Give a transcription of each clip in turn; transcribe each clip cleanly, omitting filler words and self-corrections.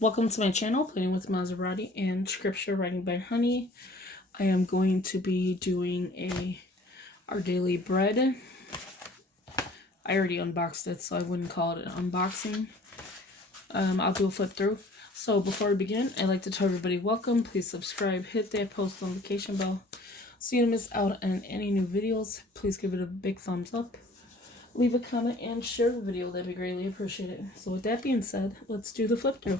Welcome to my channel, Planning with Monserrate and Scripture Writing by Honey. I am going to be doing our daily bread. I already unboxed it, so I wouldn't call it an unboxing. I'll do a flip through. So before we begin, I'd like to tell everybody welcome. Please subscribe, hit that post notification bell so you don't miss out on any new videos. Please give it a big thumbs up. Leave a comment and share the video. That'd be greatly appreciated. So with that being said, let's do the flip through.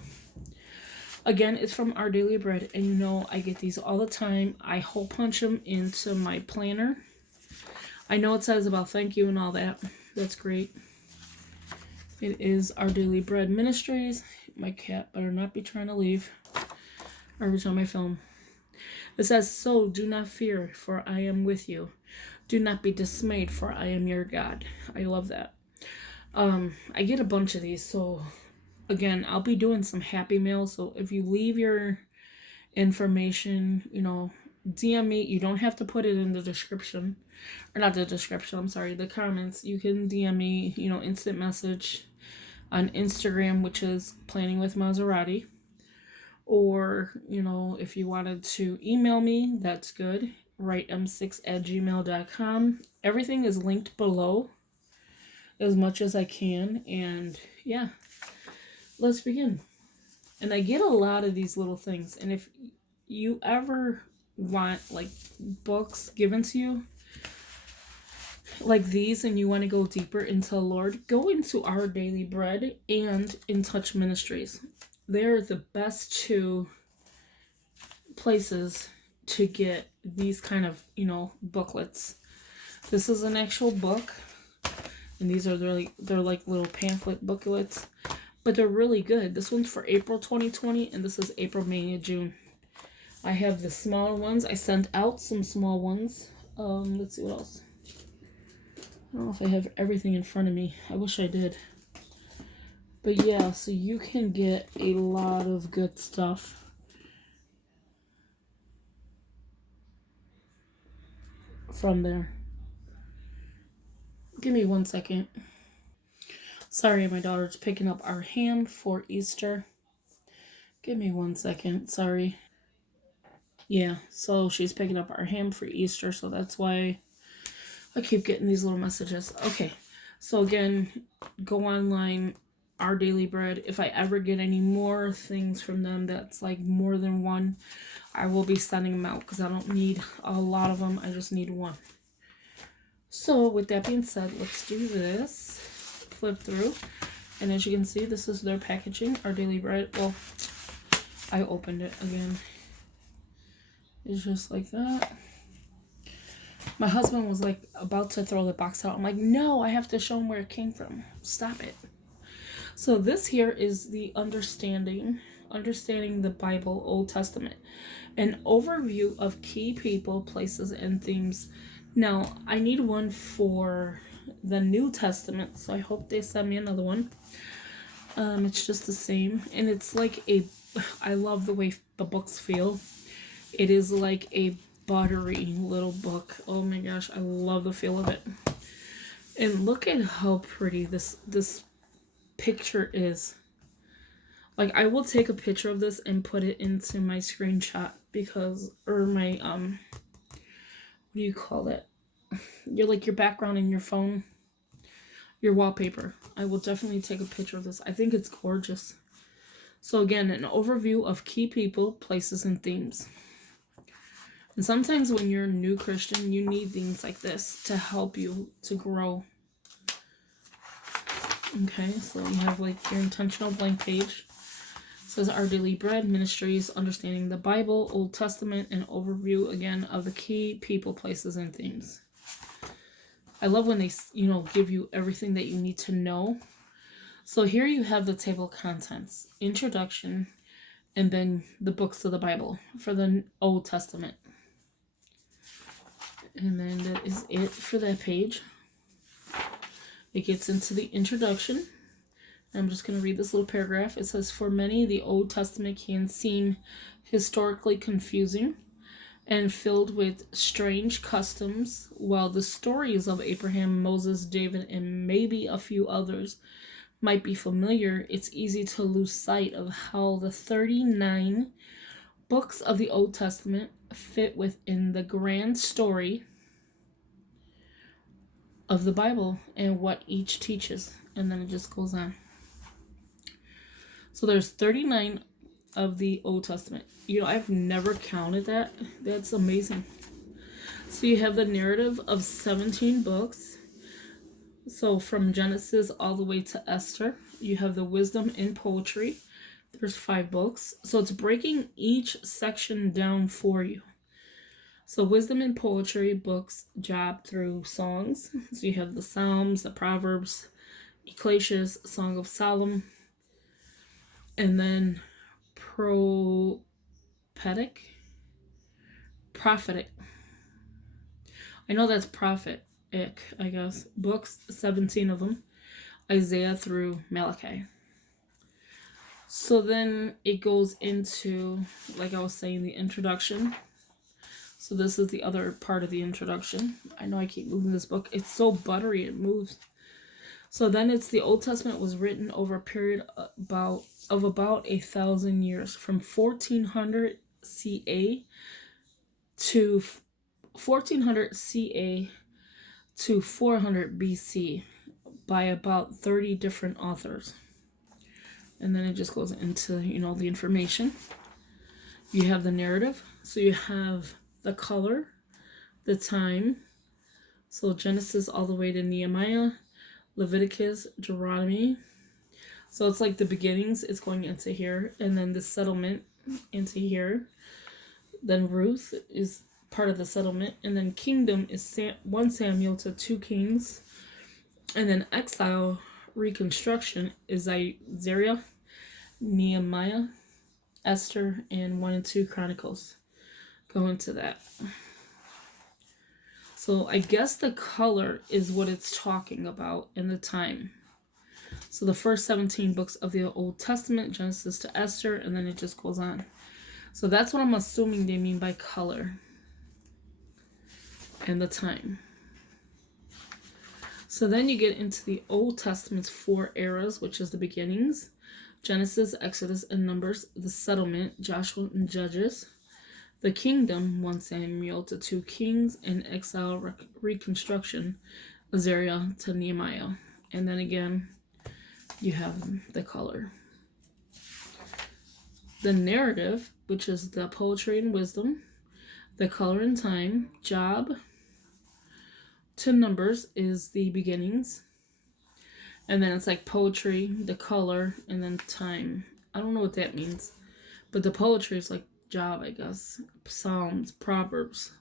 Again, it's from Our Daily Bread, and you know I get these all the time. I hole punch them into my planner. I know it says about thank you and all that. That's great. It is Our Daily Bread Ministries. My cat better not be trying to leave every time I film. It says, "So do not fear, for I am with you. Do not be dismayed, for I am your God." I love that. I get a bunch of these, so again, I'll be doing some happy mail. So if you leave your information, DM me. You don't have to put it in the description, or not the description, I'm sorry, the comments. You can DM me, instant message on Instagram, which is Planning with Monserrate. Or, if you wanted to email me, that's good. writem6@gmail.com. Everything is linked below as much as I can. And yeah, let's begin. And I get a lot of these little things. And if you ever want like books given to you like these and you want to go deeper into the Lord, go into Our Daily Bread and In Touch Ministries. They're the best two places to get these kind of, booklets. This is an actual book, and these are they're like little pamphlet booklets, but they're really good. This one's for April 2020, and this is April, May, and June. I have the smaller ones. I sent out some small ones. Let's see what else. I don't know if I have everything in front of me. I wish I did. But yeah, so you can get a lot of good stuff from there. Give me 1 second. Sorry, my daughter's picking up our ham for Easter. Give me 1 second. Sorry. Yeah, so she's picking up our ham for Easter, so that's why I keep getting these little messages. Okay, so again, go online, Our Daily Bread. If I ever get any more things from them that's like more than one, I will be sending them out because I don't need a lot of them. I just need one. So with that being said, let's do this. Flip through. And as you can see, this is their packaging, Our Daily Bread. Well, I opened it again. It's just like that. My husband was like about to throw the box out. I'm like, no, I have to show him where it came from. Stop it. So this here is the Understanding the Bible, Old Testament. An overview of key people, places, and themes. Now, I need one for the New Testament, so I hope they send me another one. It's just the same, and it's like I love the way the books feel. It is like a buttery little book. Oh my gosh, I love the feel of it. And look at how pretty this picture is. Like, I will take a picture of this and put it into my screenshot or my what do you call it? Your background in your phone, your wallpaper. I will definitely take a picture of this. I think it's gorgeous. So again, an overview of key people, places, and themes. And sometimes when you're a new Christian, you need things like this to help you to grow. Okay, so you have like your intentional blank page. It says Our Daily Bread Ministries, Understanding the Bible, Old Testament, and overview again of the key people, places, and themes. I love when they, give you everything that you need to know. So here you have the table of contents, introduction, and then the books of the Bible for the Old Testament. And then that is it for that page. It gets into the introduction. I'm just going to read this little paragraph. It says, "For many, the Old Testament can seem historically confusing and filled with strange customs, while the stories of Abraham, Moses, David, and maybe a few others might be familiar, it's easy to lose sight of how the 39 books of the Old Testament fit within the grand story of the Bible and what each teaches. And then it just goes on. So there's 39 of the Old Testament. I've never counted that. That's amazing. So you have the narrative of 17 books. So from Genesis all the way to Esther. You have the wisdom in poetry. There's 5 books. So it's breaking each section down for you. So wisdom in poetry books job through songs. So you have the Psalms, the Proverbs, Ecclesiastes, Song of Solomon, and then prophetic. I know that's prophetic, I guess. Books, 17 of them. Isaiah through Malachi. So then it goes into, like I was saying, the introduction. So this is the other part of the introduction. I know I keep moving this book. It's so buttery, it moves. So then it's the Old Testament was written over a period of about 1,000 years, from 1400 CA to 1400 CA to 400 BC by about 30 different authors. And then it just goes into, the information. You have the narrative. So you have the color, the time. So Genesis all the way to Nehemiah, Leviticus, Deuteronomy. So it's like the beginnings, it's going into here. And then the settlement into here. Then Ruth is part of the settlement. And then kingdom is 1 Samuel to 2 Kings. And then exile, reconstruction is Isaiah, Nehemiah, Esther, and 1 and 2 Chronicles. Go into that. So I guess the color is what it's talking about in the time. So the first 17 books of the Old Testament, Genesis to Esther, and then it just goes on. So that's what I'm assuming they mean by color and the time. So then you get into the Old Testament's 4 eras, which is the beginnings. Genesis, Exodus, and Numbers. The settlement, Joshua and Judges. The kingdom, 1 Samuel to 2 Kings. And exile, reconstruction, Isaiah to Nehemiah. And then again, you have the color. The narrative, which is the poetry and wisdom. The color and time, Job to Numbers is the beginnings. And then it's like poetry, the color, and then time. I don't know what that means. But the poetry is like Job, I guess. Psalms, Proverbs.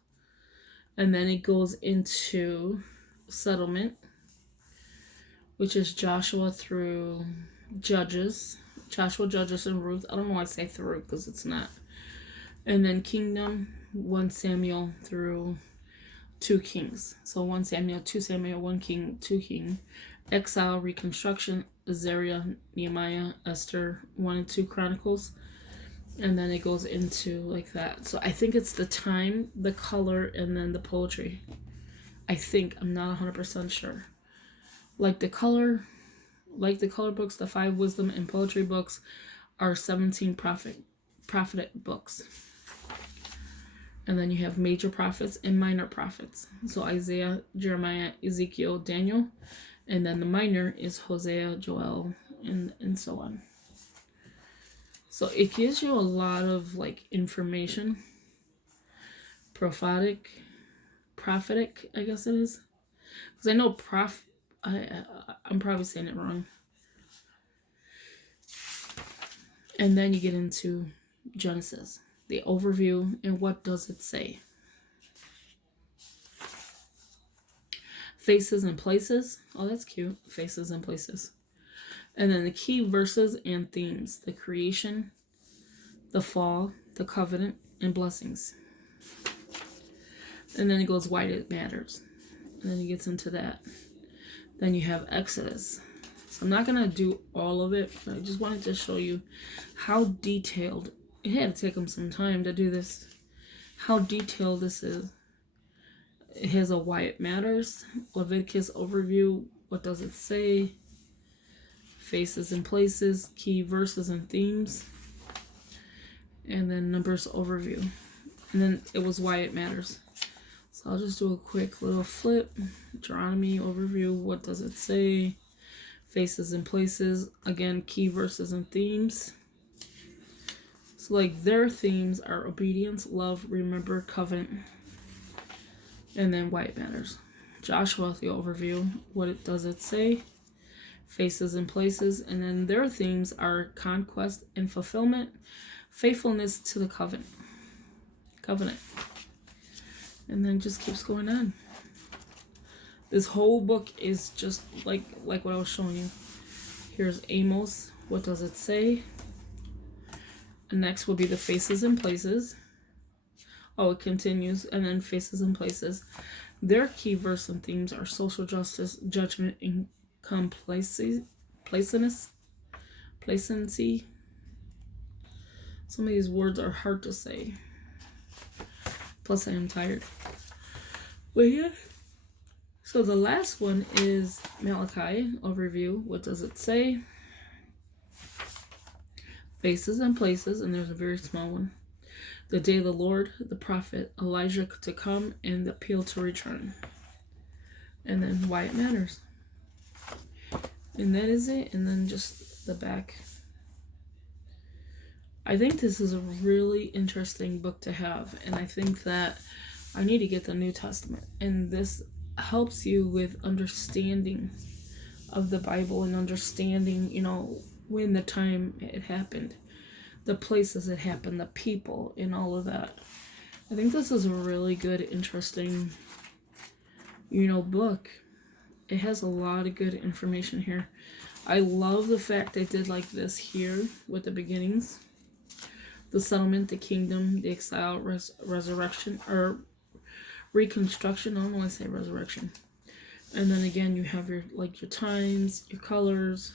And then it goes into settlement, which is Joshua through Judges. Joshua, Judges, and Ruth. I don't know why I say through, because it's not. And then kingdom, 1 Samuel through 2 Kings. So 1 Samuel, 2 Samuel, 1 King, 2 King. Exile, reconstruction, Isaiah, Nehemiah, Esther, 1 and 2 Chronicles. And then it goes into like that. So I think it's the time, the color, and then the poetry. I think. I'm not 100% sure. Like the color books, the 5 wisdom and poetry books are 17 prophetic books. And then you have major prophets and minor prophets. So Isaiah, Jeremiah, Ezekiel, Daniel. And then the minor is Hosea, Joel, and so on. So it gives you a lot of like information. Prophetic, I guess it is. Because I know I'm probably saying it wrong. And then you get into Genesis, the overview, and what does it say. Faces and places. Oh, that's cute. Faces and places. And then the key verses and themes. The creation, the fall, the covenant, and blessings. And then it goes why it matters. And then it gets into that. Then you have Exodus. So I'm not going to do all of it, but I just wanted to show you how detailed. It had to take them some time to do this. How detailed this is. It has a why it matters. Leviticus overview. What does it say? faces and places, key verses and themes, and then numbers overview. And then it was why it matters. So I'll just do a quick little flip. Deuteronomy overview, what does it say? Faces and places, again, key verses and themes. So like their themes are obedience, love, remember, covenant, and then why it matters. Joshua, the overview, what does it say? Faces and places, and then their themes are conquest and fulfillment, faithfulness to the covenant. And then just keeps going on. This whole book is just like what I was showing you. Here's Amos. What does it say? And next will be the faces and places. Oh, it continues. And then faces and places. Their key verse and themes are social justice, judgment, and complacency. Some of these words are hard to say. Plus, I am tired. But yeah. So the last one is Malachi overview. What does it say? Faces and places, and there's a very small one. The day of the Lord, the prophet, Elijah to come, and the appeal to return. And then why it matters. And that is it. And then just the back. I think this is a really interesting book to have. And I think that I need to get the New Testament. And this helps you with understanding of the Bible and understanding, when the time it happened, the places it happened, the people, and all of that. I think this is a really good, interesting, book. It has a lot of good information here. I love the fact they did like this here with the beginnings. The settlement, the kingdom, the exile, resurrection, or reconstruction. I don't want to say resurrection. And then again, you have your times, your colors.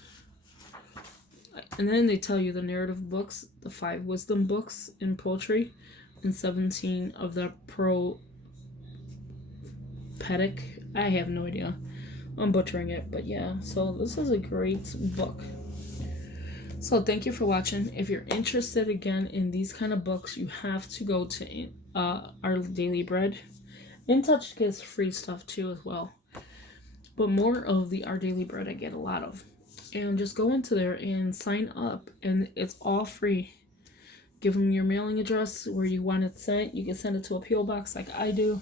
And then they tell you the narrative books, the 5 wisdom books in poetry, and 17 of the prophetic. I have no idea. I'm butchering it, but yeah. So this is a great book. So thank you for watching. If you're interested again in these kind of books, you have to go to Our Daily Bread. In Touch gets free stuff too as well. But more of the Our Daily Bread I get a lot of. And just go into there and sign up. And it's all free. Give them your mailing address where you want it sent. You can send it to a P.O. box like I do.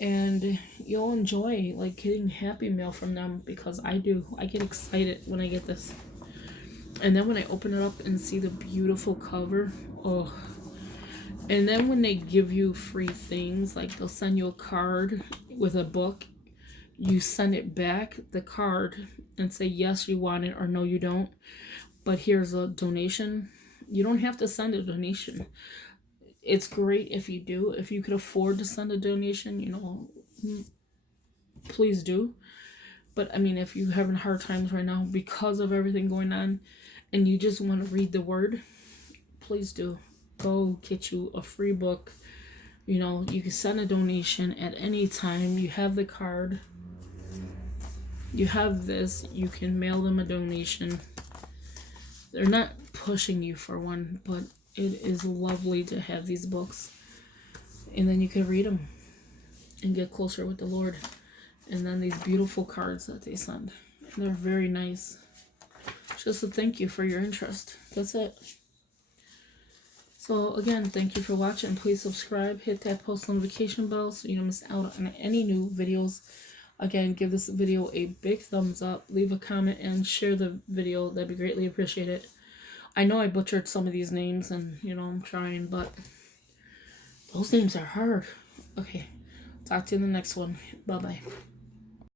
And you'll enjoy getting happy mail from them, because I do. I get excited when I get this. And then when I open it up and see the beautiful cover, oh. And then when they give you free things, they'll send you a card with a book. You send it back, the card, and say yes, you want it, or no, you don't. But here's a donation. You don't have to send a donation. It's great if you do. If you could afford to send a donation, please do. But, if you're having hard times right now because of everything going on and you just want to read the word, please do. Go get you a free book. You can send a donation at any time. You have the card. You have this. You can mail them a donation. They're not pushing you for one, but it is lovely to have these books. And then you can read them and get closer with the Lord. And then these beautiful cards that they send. They're very nice. Just a thank you for your interest. That's it. So again, thank you for watching. Please subscribe. Hit that post notification bell so you don't miss out on any new videos. Again, give this video a big thumbs up. Leave a comment and share the video. That'd be greatly appreciated. I know I butchered some of these names and, I'm trying, but those names are hard. Okay. Talk to you in the next one. Bye-bye.